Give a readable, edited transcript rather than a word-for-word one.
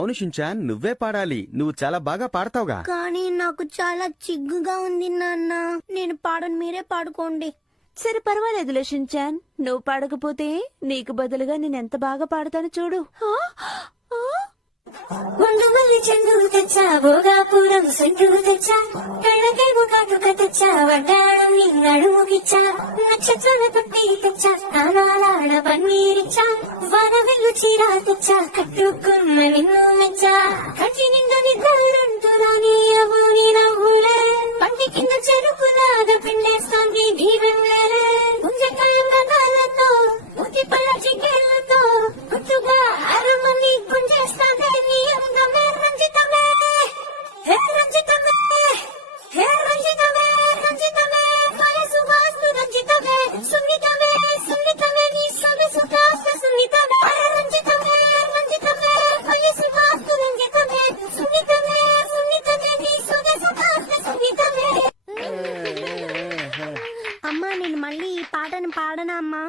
అవును షించాన్, నువ్వే పాడాలి. నువ్వు చాలా బాగా పాడతావుగా. కానీ నాకు చాలా చిగ్గుగా ఉంది నాన్న. నేను పాడను, మీరే పాడుకోండి. సరే పర్వాలేదులే షించాన్, నువ్వు పాడకపోతే నీకు బదులుగా నేనెంత బాగా పాడతాను చూడు. ముందుమల్లి చెందువు తెచ్చా, భోగాపురం సెంటువు తెచ్చా, కళ్ళకేమో కాటుక తెచ్చా, వడ్డాణం నీ నడుముకిచ్చా, నక్షత్రాల పట్టి తెచ్చా, నానాలాడ పన్నీరిచ్చా, వరవిల్లు చీర తెచ్చా, కట్టుకున్న నిన్ను మెచ్చా, కంటి నిండా నిద్రలుంటురాని అవ్వని నవ్వులే, పంటి కింద చెరుకులాగా పిండేస్తాంది దీవెనలే, పుంజకాయం గదాలతో ముతి పళ్ళ చికెళ్లతో గుర్తుగా అరమని గుంజేస్తాంది నీ అందమే రంజితమే, హే రంజితమే, హే రంజితమే, రంజితమే, వయసు వాస్తు రంజితమే, సున్నితమే, సున్నితమే, నీ సొగసు కాస్త సున్నితమే, రంజితమే, రంజితమే, వయసు వాస్తు రంజితమే, సున్నితమే, సున్నితమే, నీ సొగసు కాస్త సున్నితమే. అమ్మా, నేను మళ్ళీ ఈ పాటను పాడనా అమ్మా?